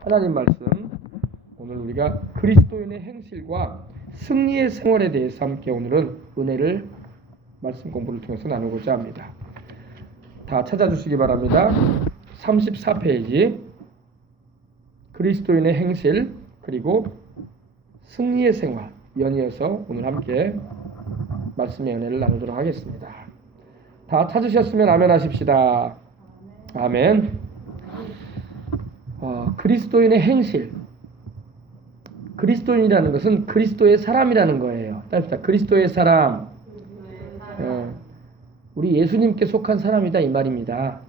하나님 말씀, 오늘 우리가 그리스도인의 행실과 승리의 생활에 대해서 함께 오늘은 은혜를 말씀 공부를 통해서 나누고자 합니다. 다 찾아주시기 바랍니다. 34페이지 그리스도인의 행실 그리고 승리의 생활 연이어서 오늘 함께 말씀의 은혜를 나누도록 하겠습니다. 다 찾으셨으면 아멘 하십시다. 아멘. 그리스도인의 행실, 그리스도인이라는 것은 그리스도의 사람이라는 거예요. 따릅니다. 그리스도의 사람, 우리 예수님께 속한 사람이다 이 말입니다.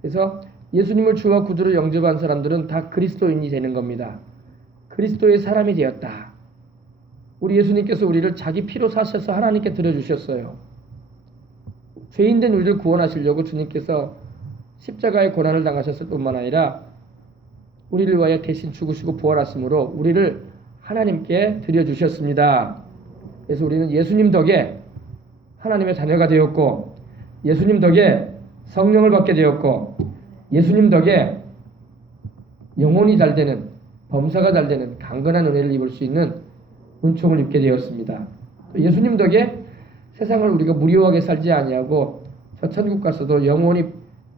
그래서 예수님을 주와 구주로 영접한 사람들은 다 그리스도인이 되는 겁니다. 그리스도의 사람이 되었다. 우리 예수님께서 우리를 자기 피로 사셔서 하나님께 드려주셨어요. 죄인된 우리를 구원하시려고 주님께서 십자가의 고난을 당하셨을 뿐만 아니라 우리를 위하여 대신 죽으시고 부활하심으로 우리를 하나님께 드려주셨습니다. 그래서 우리는 예수님 덕에 하나님의 자녀가 되었고, 예수님 덕에 성령을 받게 되었고, 예수님 덕에 영혼이 잘 되는, 범사가 잘 되는 강건한 은혜를 입을 수 있는 은총을 입게 되었습니다. 예수님 덕에 세상을 우리가 무료하게 살지 아니하고 저 천국 가서도 영원히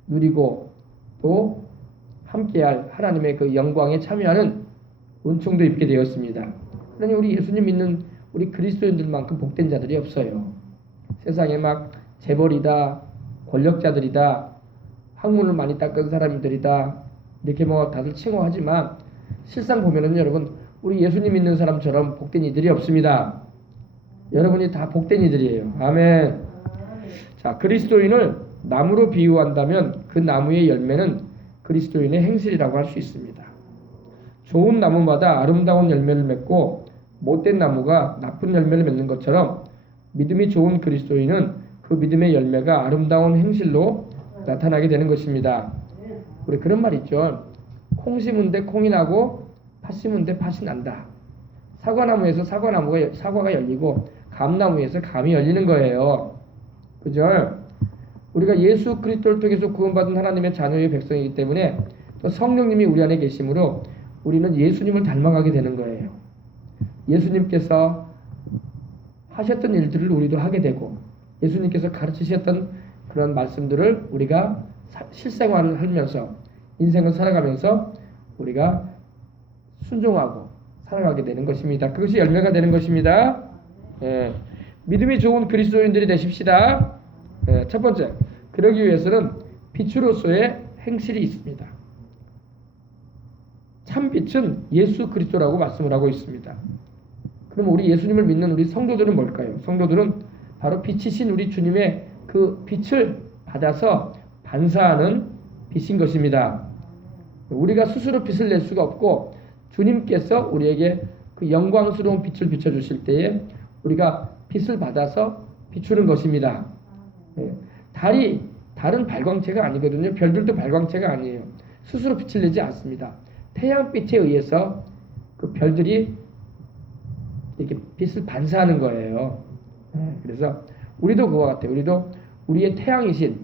누리고 또 함께할 하나님의 그 영광에 참여하는 은총도 입게 되었습니다. 그러니 우리 예수님 믿는 우리 그리스도인들만큼 복된 자들이 없어요. 세상에 막 재벌이다, 권력자들이다, 학문을 많이 닦은 사람들이다 이렇게 뭐 다들 칭호하지만 실상 보면은 여러분 우리 예수님 믿는 사람처럼 복된 이들이 없습니다. 여러분이 다 복된 이들이에요. 아멘. 자, 그리스도인을 나무로 비유한다면 그 나무의 열매는 그리스도인의 행실이라고 할 수 있습니다. 좋은 나무마다 아름다운 열매를 맺고 못된 나무가 나쁜 열매를 맺는 것처럼 믿음이 좋은 그리스도인은 그 믿음의 열매가 아름다운 행실로 나타나게 되는 것입니다. 우리 그런 말 있죠. 콩 심은 데 콩이 나고 팥 심은 데 팥이 난다. 사과나무에서 사과가 열리고 감나무에서 감이 열리는 거예요. 그죠? 우리가 예수 그리스도를 통해서 구원받은 하나님의 자녀의 백성이기 때문에 또 성령님이 우리 안에 계심으로 우리는 예수님을 닮아가게 되는 거예요. 예수님께서 하셨던 일들을 우리도 하게 되고 예수님께서 가르치셨던 그런 말씀들을 우리가 실생활을 하면서 인생을 살아가면서 우리가 순종하고 살아가게 되는 것입니다. 그것이 열매가 되는 것입니다. 믿음이 좋은 그리스도인들이 되십시다. 첫 번째, 그러기 위해서는 빛으로서의 행실이 있습니다. 참 빛은 예수 그리스도라고 말씀을 하고 있습니다. 그럼 우리 예수님을 믿는 우리 성도들은 뭘까요? 성도들은 바로 빛이신 우리 주님의 그 빛을 받아서 반사하는 빛인 것입니다. 우리가 스스로 빛을 낼 수가 없고 주님께서 우리에게 그 영광스러운 빛을 비춰주실 때에 우리가 빛을 받아서 비추는 것입니다. 달이 다른 발광체가 아니거든요. 별들도 발광체가 아니에요. 스스로 빛을 내지 않습니다. 태양빛에 의해서 그 별들이 이렇게 빛을 반사하는 거예요. 그래서 우리도 그와 같아요. 우리도 우리의 태양이신,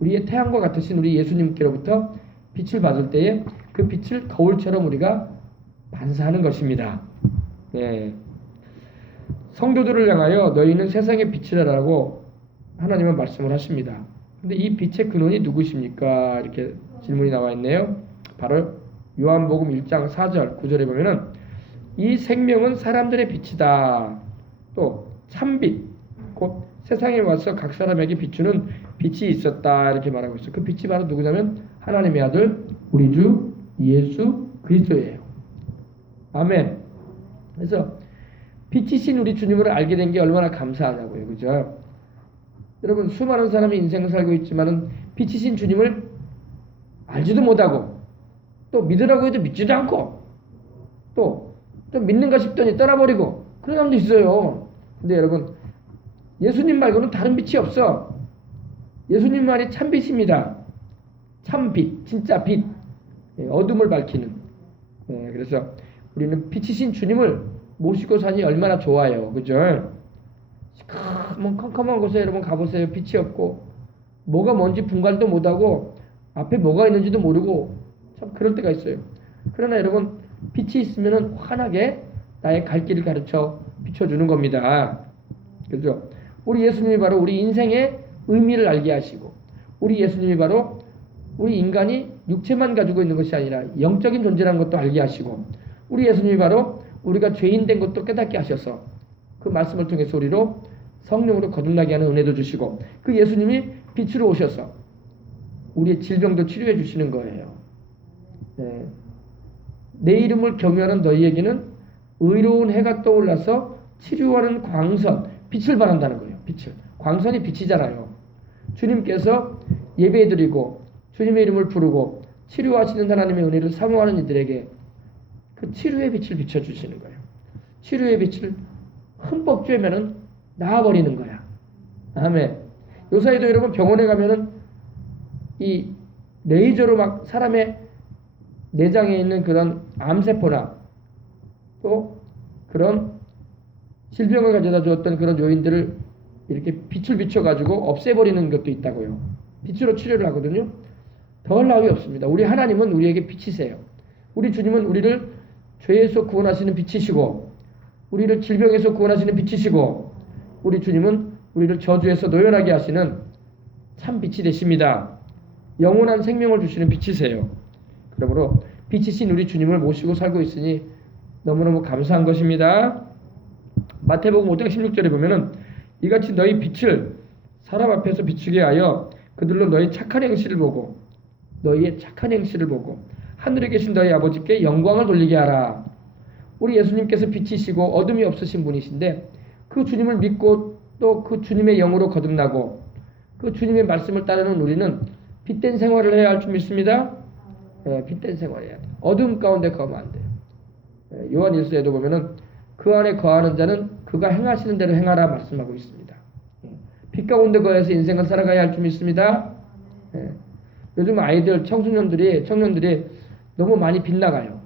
우리의 태양과 같으신 우리 예수님께로부터 빛을 받을 때에 그 빛을 거울처럼 우리가 반사하는 것입니다. 성도들을 향하여 너희는 세상의 빛이라고 하나님은 말씀을 하십니다. 근데 이 빛의 근원이 누구십니까? 이렇게 질문이 나와 있네요. 바로 요한복음 1장 4절 9절에 보면은 이 생명은 사람들의 빛이다. 또 참빛 곧 세상에 와서 각 사람에게 비추는 빛이 있었다. 이렇게 말하고 있어요. 그 빛이 바로 누구냐면 하나님의 아들 우리 주 예수 그리스도예요. 아멘. 그래서 빛이신 우리 주님을 알게 된 게 얼마나 감사하냐고요. 그죠? 여러분 수많은 사람이 인생을 살고 있지만은 빛이신 주님을 알지도 못하고 또 믿으라고 해도 믿지도 않고 또 믿는가 싶더니 떠나버리고 그런 사람도 있어요. 근데 여러분 예수님 말고는 다른 빛이 없어. 예수님만이 참빛입니다. 참빛, 진짜 빛, 어둠을 밝히는. 그래서 우리는 빛이신 주님을 모시고 사니 얼마나 좋아요. 그죠? 컴컴한 곳에 여러분 가보세요. 빛이 없고 뭐가 뭔지 분간도 못하고 앞에 뭐가 있는지도 모르고 참 그럴 때가 있어요. 그러나 여러분 빛이 있으면은 환하게 나의 갈 길을 가르쳐 비춰주는 겁니다. 그죠? 우리 예수님이 바로 우리 인생의 의미를 알게 하시고, 우리 예수님이 바로 우리 인간이 육체만 가지고 있는 것이 아니라 영적인 존재라는 것도 알게 하시고, 우리 예수님이 바로 우리가 죄인 된 것도 깨닫게 하셔서 그 말씀을 통해서 우리로 성령으로 거듭나게 하는 은혜도 주시고, 그 예수님이 빛으로 오셔서 우리의 질병도 치료해 주시는 거예요. 네. 내 이름을 경외하는 너희에게는 의로운 해가 떠올라서 치료하는 광선, 빛을 바란다는 거예요. 빛을. 광선이 빛이잖아요. 주님께서 예배드리고 주님의 이름을 부르고 치료하시는 하나님의 은혜를 사모하는 이들에게 그 치료의 빛을 비춰주시는 거예요. 치료의 빛을 흠뻑 쬐면은 나아버리는 거야. 아멘. 요사이도 여러분 병원에 가면은 이 레이저로 막 사람의 내장에 있는 그런 암세포나 또 그런 질병을 가져다 주었던 그런 요인들을 이렇게 빛을 비춰가지고 없애버리는 것도 있다고요. 빛으로 치료를 하거든요. 더할 나위 없습니다. 우리 하나님은 우리에게 빛이세요. 우리 주님은 우리를 죄에서 구원하시는 빛이시고, 우리를 질병에서 구원하시는 빛이시고, 우리 주님은 우리를 저주에서 노연하게 하시는 참 빛이 되십니다. 영원한 생명을 주시는 빛이세요. 그러므로 빛이신 우리 주님을 모시고 살고 있으니 너무너무 감사한 것입니다. 마태복음 5장 16절에 보면은 이같이 너희 빛을 사람 앞에서 비추게 하여 그들로 너희 착한 행실을 보고 너희의 착한 행실을 보고 하늘에 계신 너희 아버지께 영광을 돌리게 하라. 우리 예수님께서 빛이시고 어둠이 없으신 분이신데 그 주님을 믿고 또 그 주님의 영으로 거듭나고 그 주님의 말씀을 따르는 우리는 빛된 생활을 해야 할 줄 믿습니다. 빛된 생활을 해야 돼. 어둠 가운데 거하면 안 돼요. 요한일서에도 보면은 그 안에 거하는 자는 그가 행하시는 대로 행하라 말씀하고 있습니다. 빛 가운데 거해서 인생을 살아가야 할 줄 믿습니다. 요즘 아이들, 청년들이 너무 많이 빗나가요.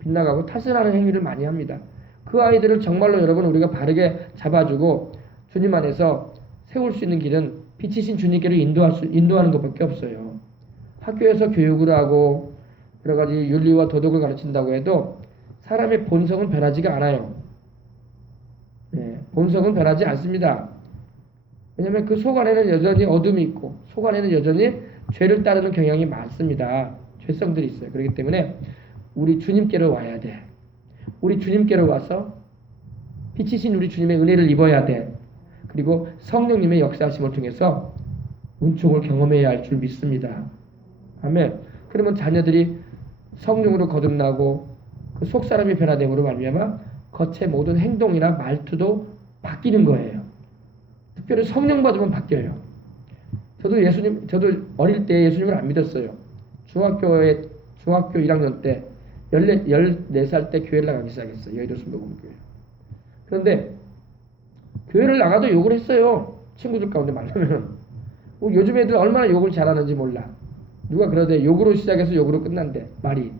빗나가고 탓을 하는 행위를 많이 합니다. 그 아이들을 정말로 여러분 우리가 바르게 잡아주고 주님 안에서 세울 수 있는 길은 빛이신 주님께로 인도하는 것밖에 없어요. 학교에서 교육을 하고 여러 가지 윤리와 도덕을 가르친다고 해도 사람의 본성은 변하지가 않아요. 본성은 변하지 않습니다. 왜냐하면 그 속 안에는 여전히 어둠이 있고 속 안에는 여전히 죄를 따르는 경향이 많습니다. 죄성들이 있어요. 그렇기 때문에 우리 주님께로 와야 돼. 우리 주님께로 와서 빛이신 우리 주님의 은혜를 입어야 돼. 그리고 성령님의 역사하심을 통해서 은총을 경험해야 할 줄 믿습니다. 아멘. 그러면 자녀들이 성령으로 거듭나고 그 속사람이 변화됨으로 말미암아 겉의 모든 행동이나 말투도 바뀌는 거예요. 특별히 성령 받으면 바뀌어요. 저도 어릴 때 예수님을 안 믿었어요. 중학교 1학년 때 14살 때 교회를 나가기 시작했어요. 여의도 순복음교회. 그런데 교회를 나가도 욕을 했어요. 친구들 가운데 만나면. 요즘 애들 얼마나 욕을 잘하는지 몰라. 누가 그러대. 욕으로 시작해서 욕으로 끝난대. 말이.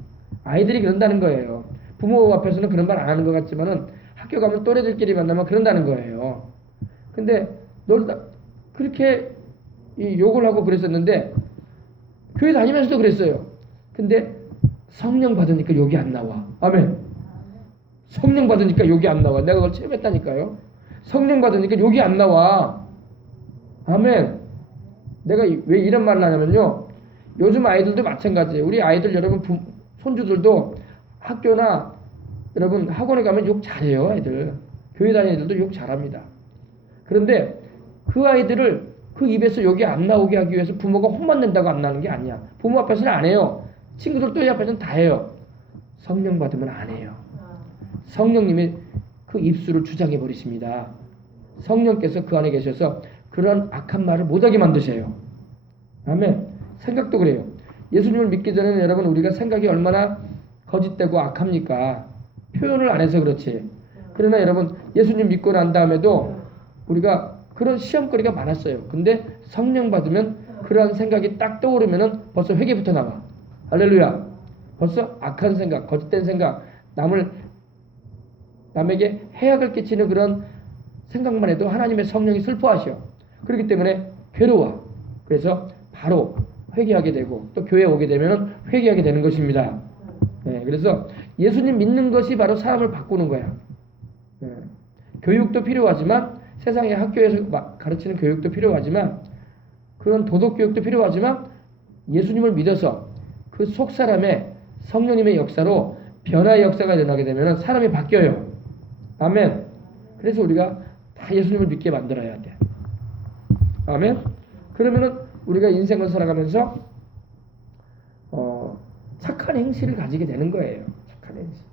아이들이 그런다는 거예요. 부모 앞에서는 그런 말 안 하는 것 같지만은 학교 가면 또래들끼리 만나면 그런다는 거예요. 근데 그렇게 욕을 하고 그랬었는데 교회 다니면서도 그랬어요. 근데 성령 받으니까 욕이 안 나와. 아멘. 성령 받으니까 욕이 안 나와. 내가 그걸 체험했다니까요. 성령 받으니까 욕이 안 나와. 아멘. 내가 왜 이런 말을 하냐면요. 요즘 아이들도 마찬가지예요. 우리 아이들 여러분 손주들도 학교나 여러분 학원에 가면 욕 잘해요. 애들. 교회 다니는 애들도 욕 잘합니다. 그런데 그 아이들을 그 입에서 욕이 안 나오게 하기 위해서 부모가 혼만 낸다고 안 나는 게 아니야. 부모 앞에서는 안 해요. 친구들 또이 앞에서는 다 해요. 성령 받으면 안 해요. 성령님이 그 입술을 주장해 버리십니다. 성령께서 그 안에 계셔서 그런 악한 말을 못하게 만드세요. 아멘. 생각도 그래요. 예수님을 믿기 전에는 여러분 우리가 생각이 얼마나 거짓되고 악합니까? 표현을 안 해서 그렇지. 그러나 여러분 예수님 믿고 난 다음에도 우리가 그런 시험거리가 많았어요. 근데 성령 받으면 그러한 생각이 딱 떠오르면은 벌써 회개부터 나와. 할렐루야. 벌써 악한 생각, 거짓된 생각, 남에게 해악을 끼치는 그런 생각만 해도 하나님의 성령이 슬퍼하셔. 그렇기 때문에 괴로워. 그래서 바로 회개하게 되고 또 교회에 오게 되면 회개하게 되는 것입니다. 예, 그래서 예수님 믿는 것이 바로 사람을 바꾸는 거야. 예, 교육도 필요하지만 세상의 학교에서 가르치는 교육도 필요하지만 그런 도덕 교육도 필요하지만 예수님을 믿어서 그 속 사람의 성령님의 역사로 변화의 역사가 일어나게 되면 사람이 바뀌어요. 아멘. 그래서 우리가 다 예수님을 믿게 만들어야 돼. 아멘. 그러면은 우리가 인생을 살아가면서 착한 행실을 가지게 되는 거예요. 착한 행실.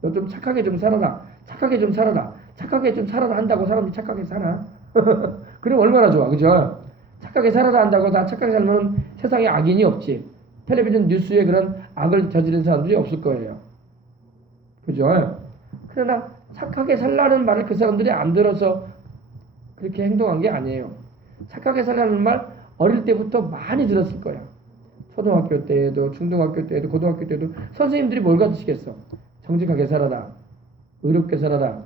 너 좀 착하게 좀 살아라. 착하게 좀 살아라. 착하게 좀 살아라 한다고 사람이 착하게 사나? 그럼 얼마나 좋아, 그죠? 착하게 살아라 한다고 다 착하게 살면 세상에 악인이 없지. 텔레비전 뉴스에 그런 악을 저지른 사람들이 없을 거예요. 그죠? 그러나 착하게 살라는 말을 그 사람들이 안 들어서 그렇게 행동한 게 아니에요. 착하게 살라는 말 어릴 때부터 많이 들었을 거야. 초등학교 때에도, 중등학교 때에도, 고등학교 때에도 선생님들이 뭘 가르치겠어? 정직하게 살아라. 의롭게 살아라.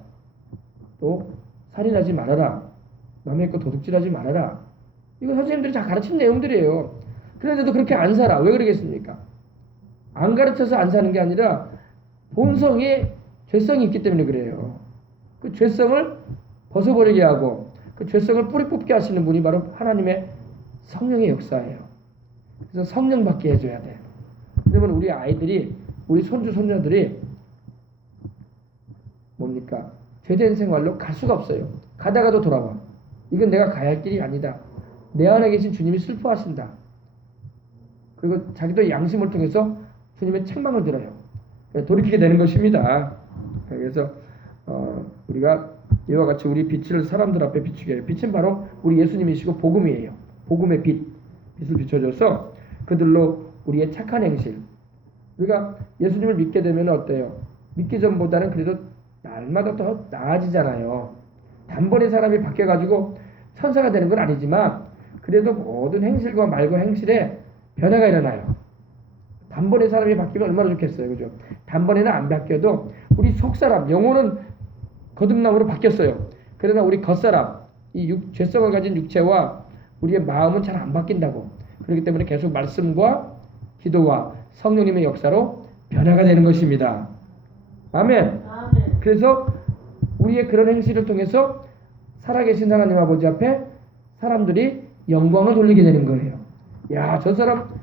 또 살인하지 말아라. 남의 거 도둑질하지 말아라. 이거 선생님들이 다 가르친 내용들이에요. 그런데도 그렇게 안 살아. 왜 그러겠습니까? 안 가르쳐서 안 사는 게 아니라 본성에 죄성이 있기 때문에 그래요. 그 죄성을 벗어버리게 하고 그 죄성을 뿌리 뽑게 하시는 분이 바로 하나님의 성령의 역사예요. 그래서 성령 받게 해줘야 돼. 그러면 우리 아이들이, 우리 손주, 손녀들이 뭡니까? 죄된 생활로 갈 수가 없어요. 가다가도 돌아와. 이건 내가 가야 할 길이 아니다. 내 안에 계신 주님이 슬퍼하신다. 그리고 자기도 양심을 통해서 주님의 책망을 들어요. 돌이키게 되는 것입니다. 그래서 우리가 이와 같이 우리 빛을 사람들 앞에 비추게 해요. 빛은 바로 우리 예수님이시고 복음이에요. 복음의 빛을 비춰줘서 그들로 우리의 착한 행실. 우리가 예수님을 믿게 되면 어때요? 믿기 전보다는 그래도 날마다 더 나아지잖아요. 단번에 사람이 바뀌어가지고 천사가 되는 건 아니지만 그래도 모든 행실과 말과 행실에 변화가 일어나요. 단번에 사람이 바뀌면 얼마나 좋겠어요. 그죠? 단번에는 안 바뀌어도 우리 속사람, 영혼은 거듭남으로 바뀌었어요. 그러나 우리 겉사람, 이 죄성을 가진 육체와 우리의 마음은 잘 안 바뀐다고. 그렇기 때문에 계속 말씀과 기도와 성령님의 역사로 변화가 되는 것입니다. 아멘. 그래서 우리의 그런 행실을 통해서 살아계신 하나님 아버지 앞에 사람들이 영광을 돌리게 되는 거예요. 야, 저 사람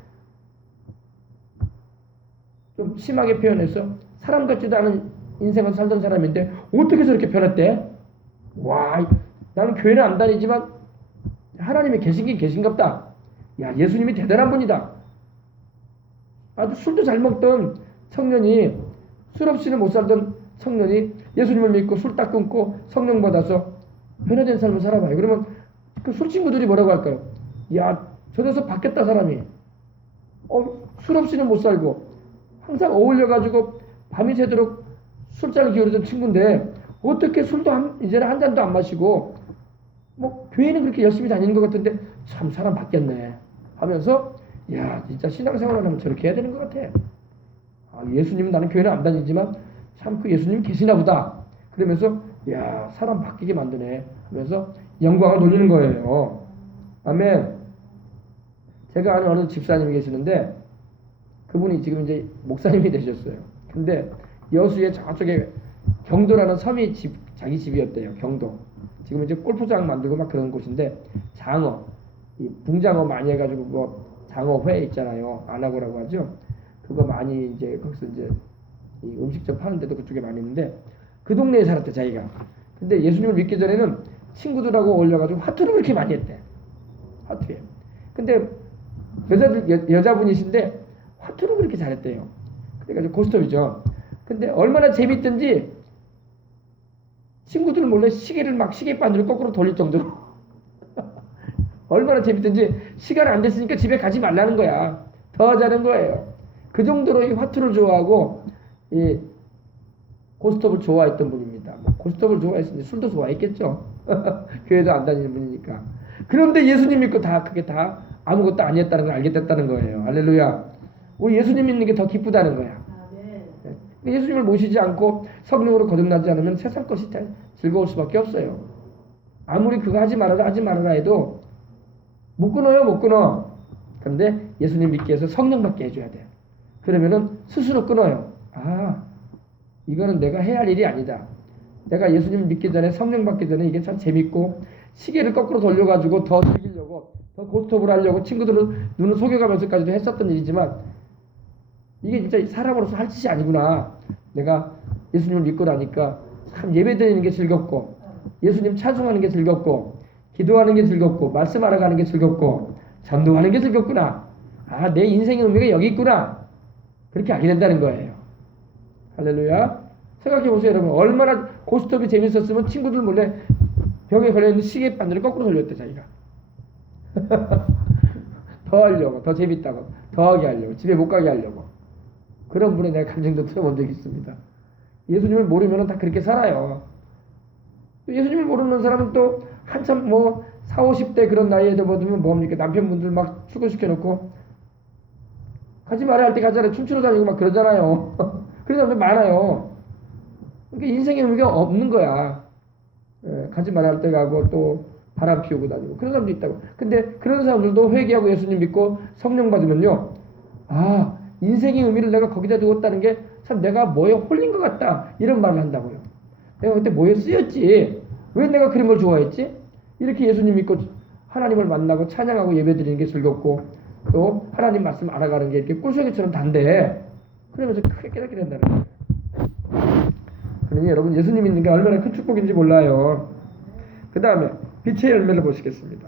좀 심하게 표현해서 사람 같지도 않은 인생을 살던 사람인데 어떻게 저렇게 변했대? 와, 나는 교회는 안 다니지만 하나님이 계신긴 계신갑다. 야, 예수님이 대단한 분이다. 아주 술도 잘 먹던 청년이, 술 없이는 못 살던 청년이 예수님을 믿고 술 딱 끊고 성령 받아서 변화된 삶을 살아봐요. 그러면 그 술 친구들이 뭐라고 할까요? 야, 저 녀석 바뀌었다 사람이. 술 없이는 못 살고 항상 어울려가지고 밤이 새도록 술잔을 기울이던 친구인데 어떻게 술도 이제는 한 잔도 안 마시고 뭐 교회는 그렇게 열심히 다니는 것 같은데 참 사람 바뀌었네 하면서 야, 진짜 신앙생활을 하면 저렇게 해야 되는 것 같아. 예수님은, 나는 교회는 안 다니지만 참 그 예수님이 계시나 보다. 그러면서 야, 사람 바뀌게 만드네 하면서 영광을 돌리는 거예요. 아멘. 제가 아는 어느 집사님이 계시는데 그분이 지금 이제 목사님이 되셨어요. 근데 여수의 저쪽에 경도라는 섬이 자기 집이었대요. 경도. 지금 이제 골프장 만들고 막 그런 곳인데 장어, 이 붕장어 많이 해가지고 뭐 장어회 있잖아요. 안하고라고 하죠. 그거 많이 이제 거기서 이제 이 음식점 파는 데도 그쪽에 많이 있는데 그 동네에 살았대 자기가. 근데 예수님을 믿기 전에는 친구들하고 어울려가지고 화투를 그렇게 많이 했대. 화투에. 근데 여자분이신데 화투를 그렇게 잘했대요. 그래가지고 고스톱이죠. 근데 얼마나 재밌든지 친구들 몰래 시계를 막 시계바늘을 거꾸로 돌릴 정도로 얼마나 재밌든지 시간 안 됐으니까 집에 가지 말라는 거야. 더 하자는 거예요. 그 정도로 이 화투를 좋아하고 이 고스톱을 좋아했던 분입니다. 뭐 고스톱을 좋아했으니 술도 좋아했겠죠. 교회도 안 다니는 분이니까. 그런데 예수님 믿고 그게 다 아무것도 아니었다는 걸 알게 됐다는 거예요. 할렐루야. 우리 예수님 믿는 게 더 기쁘다는 거야. 네. 예수님을 모시지 않고 성령으로 거듭나지 않으면 세상 것이 즐거울 수밖에 없어요. 아무리 그거 하지 말아라 해도 못 끊어요, 못 끊어. 그런데 예수님 믿기 위해서 성령 받게 해줘야 돼요. 그러면은 스스로 끊어요. 아, 이거는 내가 해야 할 일이 아니다. 내가 예수님 믿기 전에, 성령 받기 전에 이게 참 재밌고, 시계를 거꾸로 돌려가지고 더 즐기려고, 더 고스톱을 하려고 친구들을 눈을 속여가면서까지도 했었던 일이지만, 이게 진짜 사람으로서 할 짓이 아니구나. 내가 예수님을 믿고 나니까 참 예배 드리는 게 즐겁고, 예수님 찬송하는 게 즐겁고, 기도하는 게 즐겁고, 말씀 알아가는 게 즐겁고, 전도하는 게 즐겁구나. 아, 내 인생의 의미가 여기 있구나. 그렇게 알게 된다는 거예요. 할렐루야. 생각해보세요, 여러분. 얼마나 고스톱이 재밌었으면 친구들 몰래 벽에 걸려있는 시계 바늘을 거꾸로 돌렸대, 자기가. 더 하려고, 더 재밌다고, 더 하게 하려고, 집에 못 가게 하려고. 그런 분의 내가 감정도 들어본 적이 있습니다. 예수님을 모르면 다 그렇게 살아요. 예수님을 모르는 사람은 또 한참 뭐 40, 50대 그런 나이에 접어들면 뭡니까? 남편분들 막 출근시켜놓고 가지 말아야 할 때 가잖아요. 춤추러 다니고 막 그러잖아요. 그런 사람들 많아요. 그러니까 인생의 의미가 없는 거야. 가지 말아야 할 때 가고 또 바람 피우고 다니고 그런 사람도 있다고. 근데 그런 사람들도 회개하고 예수님 믿고 성령 받으면요. 아, 인생의 의미를 내가 거기다 두었다는 게 참 내가 뭐에 홀린 것 같다. 이런 말을 한다고요. 내가 그때 뭐에 쓰였지? 왜 내가 그런 걸 좋아했지? 이렇게 예수님 믿고 하나님을 만나고 찬양하고 예배드리는 게 즐겁고 또 하나님 말씀 알아가는 게 이렇게 꿀송이처럼 단데 그러면서 크게 깨닫게 된다는 거예요. 그러니 여러분 예수님 믿는 게 얼마나 큰 축복인지 몰라요. 그 다음에 빛의 열매를 보시겠습니다.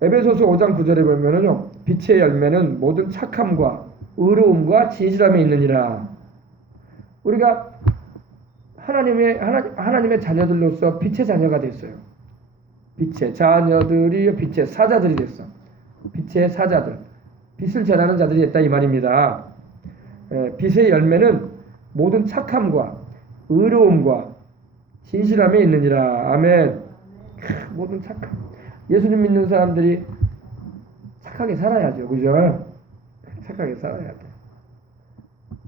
에베소서 5장 9절에 보면은요. 빛의 열매는 모든 착함과 의로움과 진실함에 있느니라. 우리가 하나님의 자녀들로서 빛의 자녀가 됐어요. 빛의 자녀들이 빛의 사자들이 됐어. 빛의 사자들. 빛을 전하는 자들이 됐다 이 말입니다. 빛의 열매는 모든 착함과 의로움과 진실함에 있느니라. 아멘. 모든 착함. 예수님 믿는 사람들이 착하게 살아야죠. 그죠? 착하게 살아야 돼.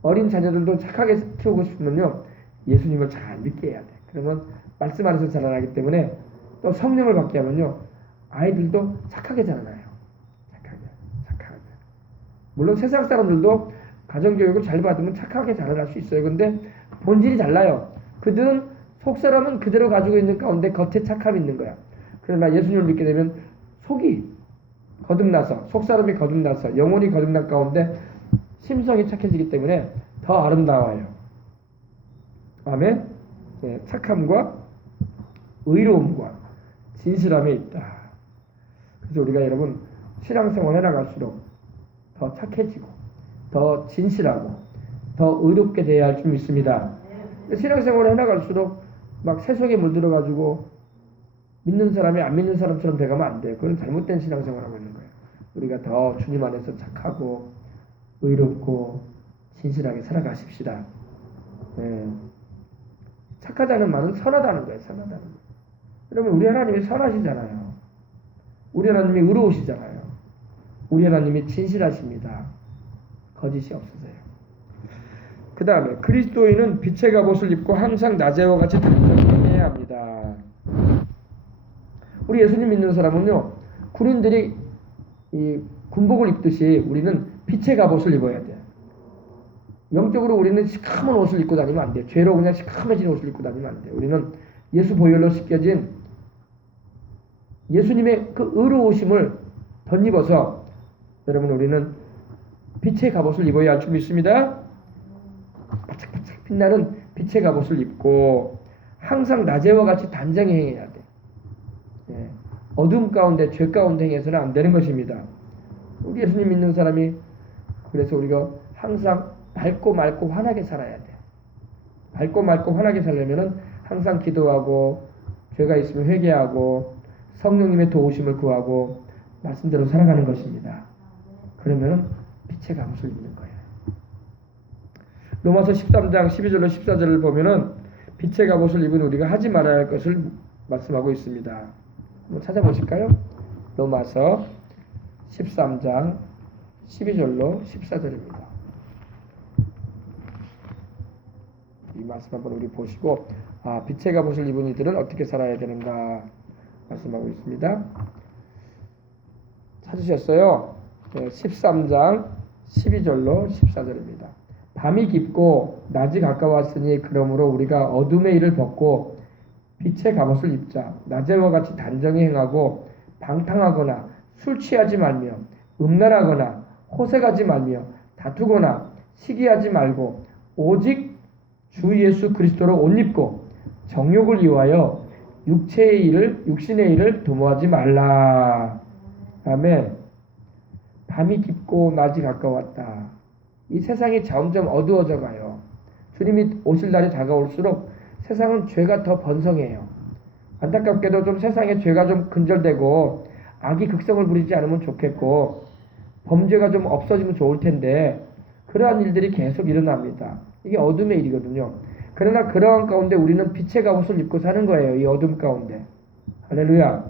어린 자녀들도 착하게 키우고 싶으면요. 예수님을 잘 믿게 해야 돼. 그러면 말씀 안에서 자라나기 때문에 또 성령을 받게 하면요. 아이들도 착하게 자라나요. 착하게. 물론 세상 사람들도 가정교육을 잘 받으면 착하게 자라날 수 있어요. 근데 본질이 달라요. 그들은 속사람은 그대로 가지고 있는 가운데 겉에 착함이 있는 거야. 그러나 예수님을 믿게 되면 속이 거듭나서 속사람이 거듭나서 영혼이 거듭난 가운데 심성이 착해지기 때문에 더 아름다워요. 아멘. 네, 착함과 의로움과 진실함에 있다. 그래서 우리가 여러분 신앙생활 해나갈수록 더 착해지고 더 진실하고 더 의롭게 돼야 할 줄 믿습니다. 신앙생활 해나갈수록 막 세속에 물들어가지고 믿는 사람이 안 믿는 사람처럼 돼가면 안 돼요. 그건 잘못된 신앙생활하고 있는 거예요. 우리가 더 주님 안에서 착하고 의롭고 진실하게 살아가십시다. 네. 착하다는 말은 선하다는 거예요. 선하다는 거. 그러면 우리 하나님이 선하시잖아요. 우리 하나님이 의로우시잖아요. 우리 하나님이 진실하십니다. 거짓이 없으세요. 그 다음에 그리스도인은 빛의 갑옷을 입고 항상 낮에와 같이 단정해야 합니다. 우리 예수님 믿는 사람은요. 군인들이 이 군복을 입듯이 우리는 빛의 갑옷을 입어야 돼요. 영적으로 우리는 시커먼 옷을 입고 다니면 안 돼요. 죄로 그냥 시커매진 옷을 입고 다니면 안 돼요. 우리는 예수 보혈로 씻겨진 예수님의 그 의로우심을 덧입어서 여러분 우리는 빛의 갑옷을 입어야 할 줄 믿습니다. 바짝바짝 빛나는 빛의 갑옷을 입고 항상 낮에와 같이 단정히 행해야 돼. 예. 어둠 가운데 죄 가운데 행해서는 안 되는 것입니다. 우리 예수님 믿는 사람이 그래서 우리가 항상 밝고 맑고 환하게 살아야 돼. 밝고 맑고 환하게 살려면은 항상 기도하고 죄가 있으면 회개하고 성령님의 도우심을 구하고 말씀대로 살아가는 것입니다. 그러면은 빛의 갑옷을 입는 거예요. 로마서 13장 12절로 14절을 보면은 빛의 갑옷을 입은 우리가 하지 말아야 할 것을 말씀하고 있습니다. 한번 찾아보실까요? 로마서 13장 12절로 14절입니다. 이 말씀 한번 우리 보시고 빛의 갑옷을 입은 이들은 어떻게 살아야 되는가 말씀하고 있습니다. 찾으셨어요? 13장 12절로 14절입니다. 밤이 깊고 낮이 가까웠으니 그러므로 우리가 어둠의 일을 벗고 빛의 갑옷을 입자. 낮에와 같이 단정히 행하고 방탕하거나 술 취하지 말며 음란하거나 호색하지 말며 다투거나 시기하지 말고 오직 주 예수 그리스도로 옷 입고 정욕을 이용하여 육신의 일을 도모하지 말라. 아멘. 밤이 깊고 낮이 가까웠다. 이 세상이 점점 어두워져 가요. 주님이 오실 날이 다가올수록 세상은 죄가 더 번성해요. 안타깝게도 좀 세상에 죄가 좀 근절되고 악이 극성을 부리지 않으면 좋겠고 범죄가 좀 없어지면 좋을 텐데 그러한 일들이 계속 일어납니다. 이게 어둠의 일이거든요. 그러나 그러한 가운데 우리는 빛의 갑옷을 입고 사는 거예요. 이 어둠 가운데. 할렐루야.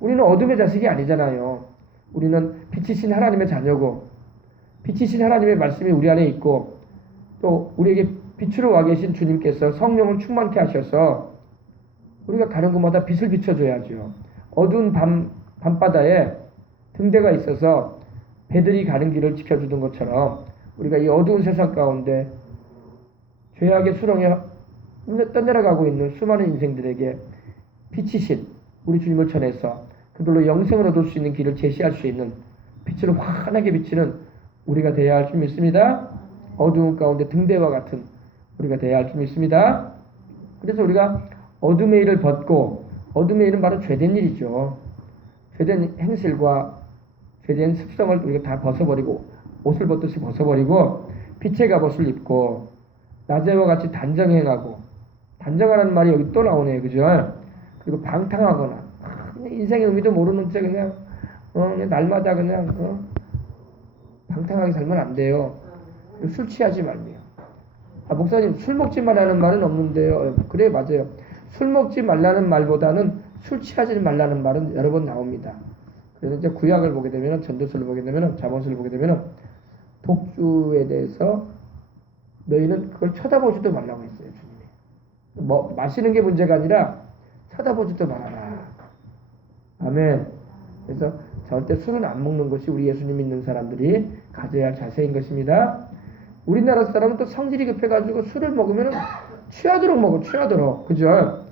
우리는 어둠의 자식이 아니잖아요. 우리는 빛이신 하나님의 자녀고 빛이신 하나님의 말씀이 우리 안에 있고 또 우리에게 빛으로 와 계신 주님께서 성령을 충만케 하셔서 우리가 가는 곳마다 빛을 비춰줘야죠. 어두운 밤바다에 등대가 있어서 배들이 가는 길을 지켜주는 것처럼 우리가 이 어두운 세상 가운데 죄악의 수렁에 떠내려가고 있는 수많은 인생들에게 빛이신 우리 주님을 전해서 그들로 영생을 얻을 수 있는 길을 제시할 수 있는 빛으로 환하게 비치는 우리가 되어야 할 줄 믿습니다. 어두운 가운데 등대와 같은 우리가 되어야 할 줄 믿습니다. 그래서 우리가 어둠의 일을 벗고 어둠의 일은 바로 죄된 일이죠. 죄된 행실과 죄된 습성을 우리가 다 벗어버리고 옷을 벗듯이 벗어버리고 빛의 갑옷을 입고 낮에와 같이 단정행하고 단정하라는 말이 여기 또 나오네요. 그죠? 그리고 방탕하거나 인생의 의미도 모르는 채 그냥 날마다 그냥 방탕하게 살면 안 돼요. 술 취하지 말며. 목사님 술 먹지 말라는 말은 없는데요. 그래 맞아요. 술 먹지 말라는 말보다는 술 취하지 말라는 말은 여러 번 나옵니다. 그래서 이제 구약을 보게 되면 전도서를 보게 되면 잠언서를 보게 되면 독주에 대해서 너희는 그걸 쳐다보지도 말라고 했어요. 주님이. 마시는 게 문제가 아니라 쳐다보지도 말아라. 아멘. 그래서 절대 술은 안 먹는 것이 우리 예수님 믿는 사람들이 가져야 할 자세인 것입니다. 우리나라 사람은 또 성질이 급해가지고 술을 먹으면 취하도록 먹어. 취하도록. 그죠?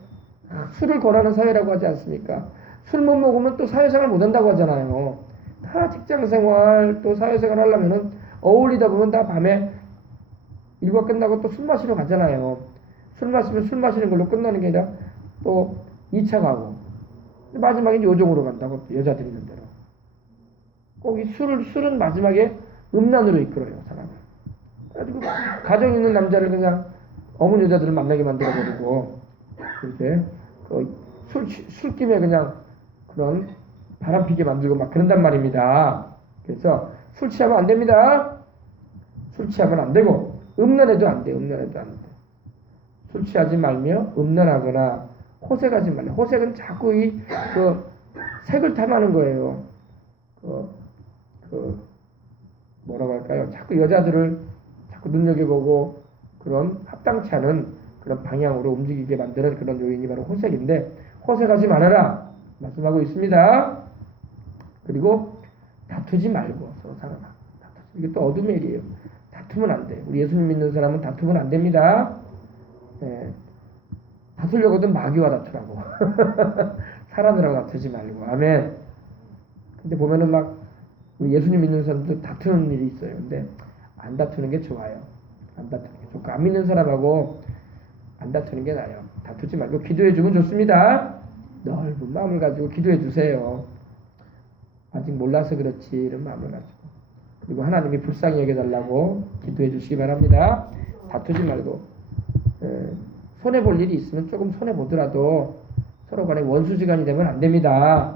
술을 권하는 사회라고 하지 않습니까? 술 못 먹으면 또 사회생활 못 한다고 하잖아요. 다 직장생활 또 사회생활 하려면은 어울리다 보면 다 밤에 일과 끝나고 또 술 마시러 가잖아요. 술 마시면 술 마시는 걸로 끝나는 게 아니라 또 2차 가고 마지막에 요정으로 간다고 여자들이 있는 대로. 꼭 이 술은 마지막에 음란으로 이끌어요. 사람을. 그래가지고 가정 있는 남자를 그냥 어문 여자들을 만나게 만들어버리고 이렇게 술김에 그냥 그런 바람피게 만들고 막 그런단 말입니다. 그래서 술 취하면 안 됩니다. 술 취하면 안 되고 음란해도 안 돼. 음란해도 안 돼. 술 취하지 말며 음란하거나 호색하지 말라. 호색은 자꾸 그 색을 탐하는 거예요. 뭐라고 할까요? 자꾸 여자들을 자꾸 눈여겨보고 그런 합당치 않은 그런 방향으로 움직이게 만드는 그런 요인이 바로 호색인데 호색하지 말아라 말씀하고 있습니다. 그리고 다투지 말고 서로 살아라. 이게 또 어둠의 일이에요. 다투면 안 돼. 우리 예수님 믿는 사람은 다투면 안 됩니다. 다투려거든 마귀와 다투라고. 사람이랑 다투지 말고. 아멘. 근데 보면은 막 우리 예수님 믿는 사람도 다투는 일이 있어요. 근데 안 다투는 게 좋아요. 안 다투는 게 좋고 안 믿는 사람하고 안 다투는 게 나아요. 다투지 말고 기도해 주면 좋습니다. 넓은 마음을 가지고 기도해 주세요. 아직 몰라서 그렇지 이런 마음을 가지고. 그리고 하나님이 불쌍히 여겨달라고 기도해 주시기 바랍니다. 다투지 말고 손해볼 일이 있으면 조금 손해보더라도 서로 간에 원수지간이 되면 안 됩니다.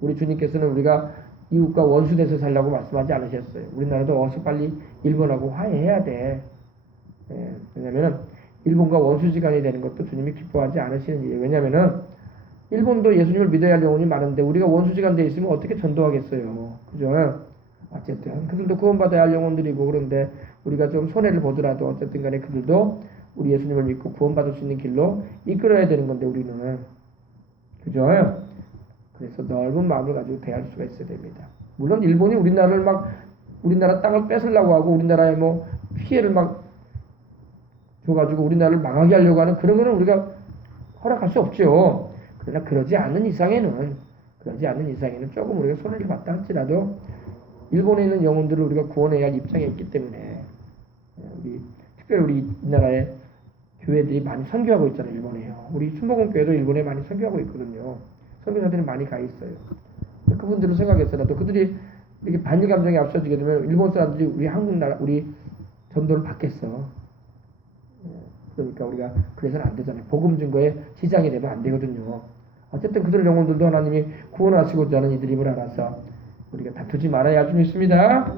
우리 주님께서는 우리가 이웃과 원수돼서 살라고 말씀하지 않으셨어요. 우리나라도 어서 빨리 일본하고 화해해야 돼. 왜냐면은 일본과 원수지간이 되는 것도 주님이 기뻐하지 않으시는 일이에요. 왜냐면은 일본도 예수님을 믿어야 할 영혼이 많은데 우리가 원수지간 돼 있으면 어떻게 전도하겠어요. 그죠? 어쨌든 그들도 구원받아야 할 영혼들이고 그런데 우리가 좀 손해를 보더라도 어쨌든 간에 그들도 우리 예수님을 믿고 구원받을 수 있는 길로 이끌어야 되는 건데 우리는. 그죠? 그래서 넓은 마음을 가지고 대할 수가 있어야 됩니다. 물론 일본이 우리나라를 막 우리나라 땅을 뺏으려고 하고 우리나라에 뭐 피해를 막 줘가지고 우리나라를 망하게 하려고 하는 그런 거는 우리가 허락할 수 없죠. 그러나 그러지 않는 이상에는 조금 우리가 손해를 봤다 할지라도 일본에 있는 영혼들을 우리가 구원해야 할 입장에 있기 때문에 특별히 우리나라의 교회들이 많이 선교하고 있잖아요. 일본에요. 우리 순복음교회도 일본에 많이 선교하고 있거든요. 선교사들이 많이 가 있어요. 그분들을 생각해서라도 그들이 이렇게 반일 감정이 앞서지게 되면 일본 사람들이 우리 한국 나라 우리 전도를 받겠어. 그러니까 우리가 그래서는 안 되잖아요. 복음 증거에 시장이 되면 안 되거든요. 어쨌든 그들 영혼들도 하나님이 구원하시고자 하는 이들임을 알아서 우리가 다투지 말아야 할 줄 믿습니다.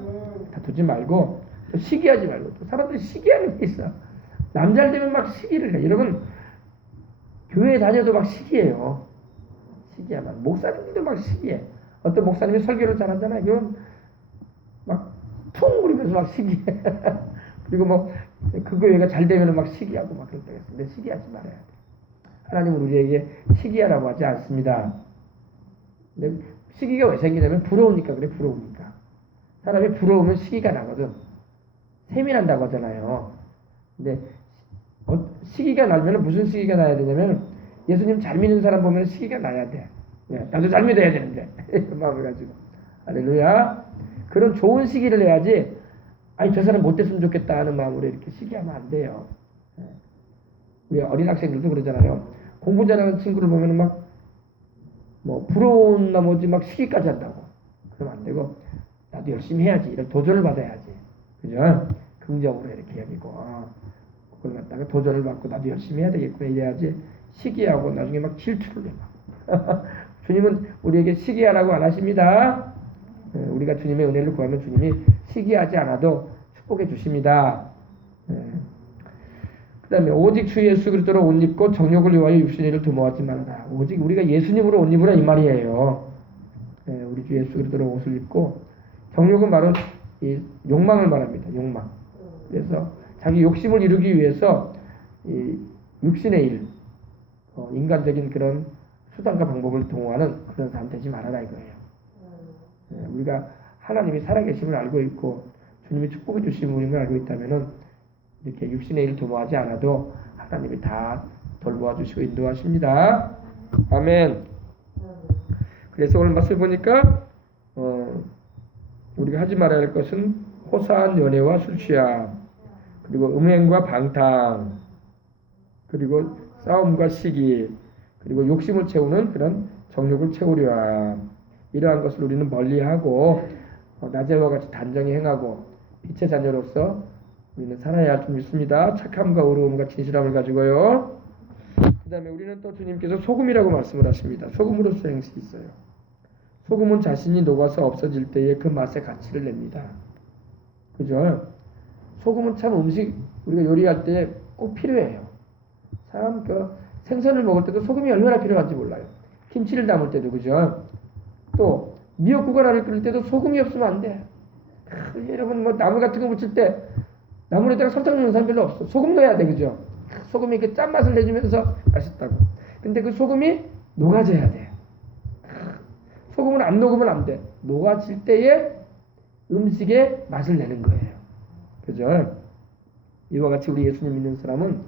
다투지 말고 또 시기하지 말고 또 사람들이 시기하는 게 있어. 남잘 되면 막 시기를 해. 여러분 교회 다녀도 막 시기해요. 시기하면 목사님들도 막 시기해. 어떤 목사님이 설교를 잘하잖아요. 그럼 막 퉁그리면서 막 시기해. 그리고 뭐 그 교회가 잘 되면 막 시기하고 막 그럴 때가 있어요. 근데 시기하지 말아야 돼. 하나님은 우리에게 시기하라고 하지 않습니다. 근데 시기가 왜 생기냐면 부러우니까 그래. 부러우니까. 사람이 부러우면 시기가 나거든. 셈이 난다고 하잖아요. 근데 시기가 나면 무슨 시기가 나야 되냐면 예수님 잘 믿는 사람 보면 시기가 나야 돼. 나도 잘 믿어야 되는데 이런 마음을 가지고 할렐루야. 그런 좋은 시기를 내야지. 아니 저 사람 못됐으면 좋겠다 하는 마음으로 이렇게 시기하면 안 돼요. 우리 어린 학생들도 그러잖아요. 공부 잘하는 친구를 보면 막 뭐 부러운 나머지 막 시기까지 한다고. 그러면 안 되고 나도 열심히 해야지. 이런 도전을 받아야지. 그죠? 긍정으로 이렇게 여기고 그걸 갖다가 도전을 받고 나도 열심히 해야 되겠구나 이래야지. 시기하고 나중에 막 질투를 해. 주님은 우리에게 시기하라고 안 하십니다. 우리가 주님의 은혜를 구하면 주님이 시기하지 않아도 축복해 주십니다. 그 다음에 오직 주 예수 그리스도로 옷 입고 정욕을 위하여 육신의 일을 도모하지 말아라. 오직 우리가 예수님으로 옷 입으라 이 말이에요. 우리 주 예수 그리스도로 옷을 입고 정욕은 바로 이 욕망을 말합니다. 욕망. 그래서 자기 욕심을 이루기 위해서 이 육신의 일, 인간적인 그런 수단과 방법을 동원하는 그런 사람 되지 말아라 이거예요. 우리가 하나님이 살아계심을 알고 있고 주님이 축복해 주신 분임을 알고 있다면은 이렇게 육신의 일을 도모하지 않아도 하나님이 다 돌보아 주시고 인도하십니다. 아멘. 그래서 오늘 말씀 보니까 우리가 하지 말아야 할 것은 호사한 연애와 술 취함, 그리고 음행과 방탕, 그리고 싸움과 시기, 그리고 욕심을 채우는 그런 정욕을 채우려 함. 이러한 것을 우리는 멀리하고 낮에와 같이 단정히 행하고 빛의 자녀로서 우리는 살아야 할 줄 믿습니다. 착함과 의로움과 진실함을 가지고요. 그 다음에 우리는 또 주님께서 소금이라고 말씀을 하십니다. 소금으로서 행실이 있어요. 소금은 자신이 녹아서 없어질 때에 그 맛의 가치를 냅니다. 그죠? 소금은 참 음식 우리가 요리할 때 꼭 필요해요. 참 생선을 먹을 때도 소금이 얼마나 필요한지 몰라요. 김치를 담을 때도 그죠? 또 미역국을 하나 끓일 때도 소금이 없으면 안 돼. 여러분 뭐 나물 같은 거 무칠 때 나물에다가 설탕 넣는 사람 별로 없어. 소금 넣어야 돼, 그죠? 소금이 그 짠맛을 내주면서 맛있다고. 근데 그 소금이 녹아져야 돼. 소금은 안 녹으면 안 돼. 녹아질 때에 음식의 맛을 내는 거예요. 그죠? 이와 같이 우리 예수님 믿는 사람은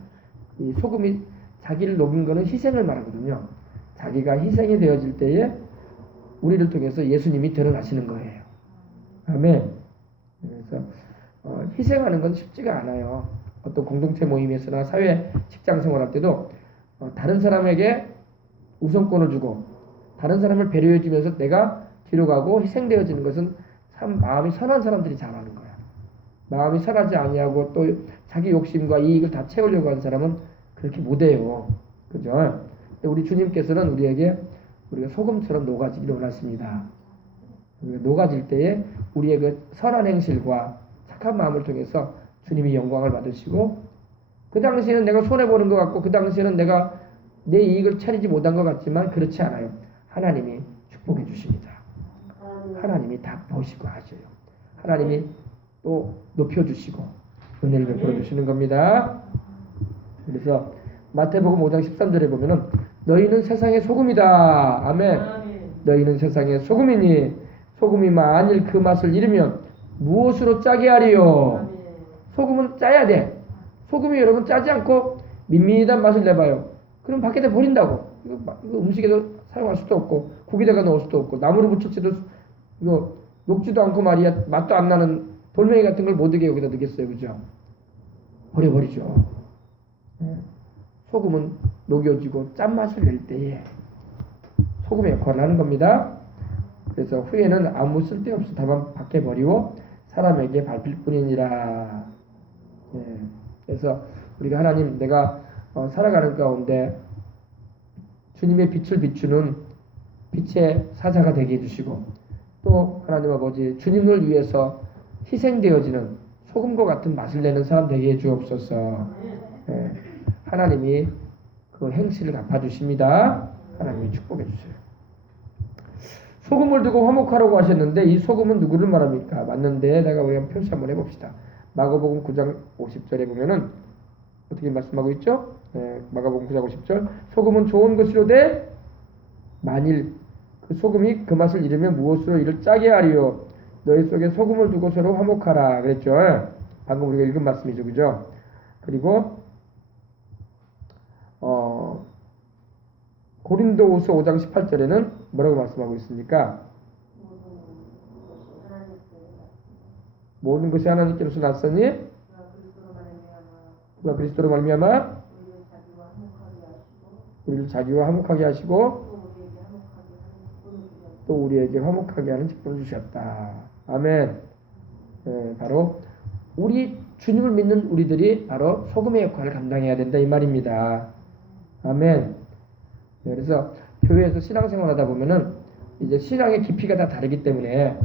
이 소금이 자기를 녹인 거는 희생을 말하거든요. 자기가 희생이 되어질 때에 우리를 통해서 예수님이 드러나시는 거예요. 아멘. 그래서 희생하는 건 쉽지가 않아요. 어떤 공동체 모임에서나 사회 직장 생활할 때도 다른 사람에게 우선권을 주고 다른 사람을 배려해 주면서 내가 뒤로 가고 희생되어지는 것은 참 마음이 선한 사람들이 잘하는 거야. 마음이 선하지 아니하고 또 자기 욕심과 이익을 다 채우려고 하는 사람은 그렇게 못해요. 그죠? 우리 주님께서는 우리에게 우리가 소금처럼 녹아지기를 원하십니다. 우리가 녹아질 때에 우리의 그 선한 행실과 착한 마음을 통해서 주님이 영광을 받으시고 그 당시에는 내가 손해보는 것 같고 그 당시에는 내가 내 이익을 차리지 못한 것 같지만 그렇지 않아요. 하나님이 축복해 주십니다. 하나님이 다 보시고 하셔요. 하나님이 또 높여주시고 은혜를 베풀어 주시는 겁니다. 그래서 마태복음 5장 13절에 보면은 너희는 세상의 소금이다. 아멘. 너희는 세상의 소금이니 소금이 만일 그 맛을 잃으면 무엇으로 짜게 하리요? 소금은 짜야 돼. 소금이 여러분 짜지 않고 밋밋한 맛을 내봐요. 그럼 밖에다 버린다고. 이거 음식에도 사용할 수도 없고 국에다가 넣을 수도 없고 나무로 무쳤지도 이거 녹지도 않고 말이야 맛도 안 나는 돌멩이 같은 걸 못 익게 여기다 넣겠어요, 그죠? 버려버리죠. 소금은 녹여지고 짠맛을 낼 때에 소금의 역할을 하는 겁니다. 그래서 후에는 아무 쓸데없이 다만 밖에 버리고 사람에게 밟힐 뿐이니라. 그래서 우리가 하나님 내가 살아가는 가운데 주님의 빛을 비추는 빛의 사자가 되게 해주시고 또 하나님 아버지 주님을 위해서 희생되어지는 소금과 같은 맛을 내는 사람 되게 해주옵소서. 하나님이 그 행실을 갚아주십니다. 하나님이 축복해 주세요. 소금을 두고 화목하라고 하셨는데 이 소금은 누구를 말합니까? 맞는데 내가 우리가 표시 한번 해봅시다. 마가복음 9장 50절에 보면은 어떻게 말씀하고 있죠? 마가복음 9장 50절 소금은 좋은 것이로되 만일 그 소금이 그 맛을 잃으면 무엇으로 이를 짜게 하리요? 너희 속에 소금을 두고 서로 화목하라 그랬죠. 방금 우리가 읽은 말씀이죠, 그죠? 그리고 고린도후서 5장 18절에는 뭐라고 말씀하고 있습니까? 모든 것이 하나님께로서 났으니 그가 그리스도로 말미암아 우리를 자기와 화목하게 하시고 또 우리에게 화목하게 하는 직분을 주셨다. 아멘. 바로 우리 주님을 믿는 우리들이 바로 소금의 역할을 감당해야 된다 이 말입니다. 아멘. 그래서 교회에서 신앙생활 하다 보면은 이제 신앙의 깊이가 다 다르기 때문에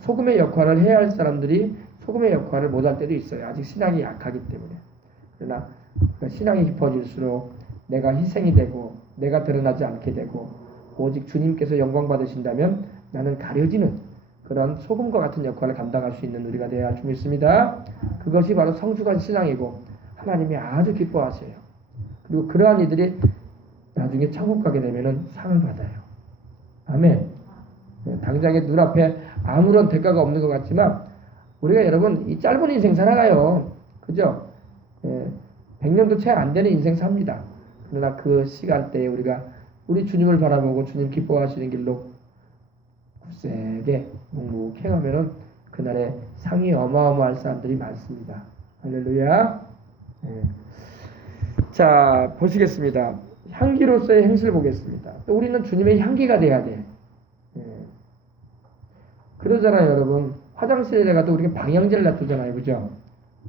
소금의 역할을 해야 할 사람들이 소금의 역할을 못할 때도 있어요. 아직 신앙이 약하기 때문에. 그러나 신앙이 깊어질수록 내가 희생이 되고 내가 드러나지 않게 되고 오직 주님께서 영광 받으신다면 나는 가려지는 그런 소금과 같은 역할을 감당할 수 있는 우리가 되어야 할 줄 믿습니다. 그것이 바로 성숙한 신앙이고 하나님이 아주 기뻐하세요. 그리고 그러한 이들이 나중에 천국 가게 되면은 상을 받아요. 아멘. 당장에 눈앞에 아무런 대가가 없는 것 같지만 우리가 여러분 이 짧은 인생 살아가요. 그죠? 100년도 채 안 되는 인생 삽니다. 그러나 그 시간대에 우리가 우리 주님을 바라보고 주님 기뻐하시는 길로 굳세게 묵묵히 행하면은 그날에 상이 어마어마할 사람들이 많습니다. 할렐루야. 자, 보시겠습니다. 향기로서의 행실을 보겠습니다. 또 우리는 주님의 향기가 돼야 돼. 그러잖아요, 여러분. 화장실에 가도 우리가 방향제를 놔두잖아요, 그죠?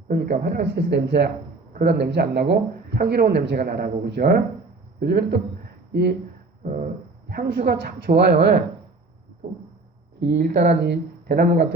그러니까 화장실에서 그런 냄새 안 나고 향기로운 냄새가 나라고, 그죠? 요즘에는 또 이 향수가 참 좋아요. 또 길다란 이 대나무 같은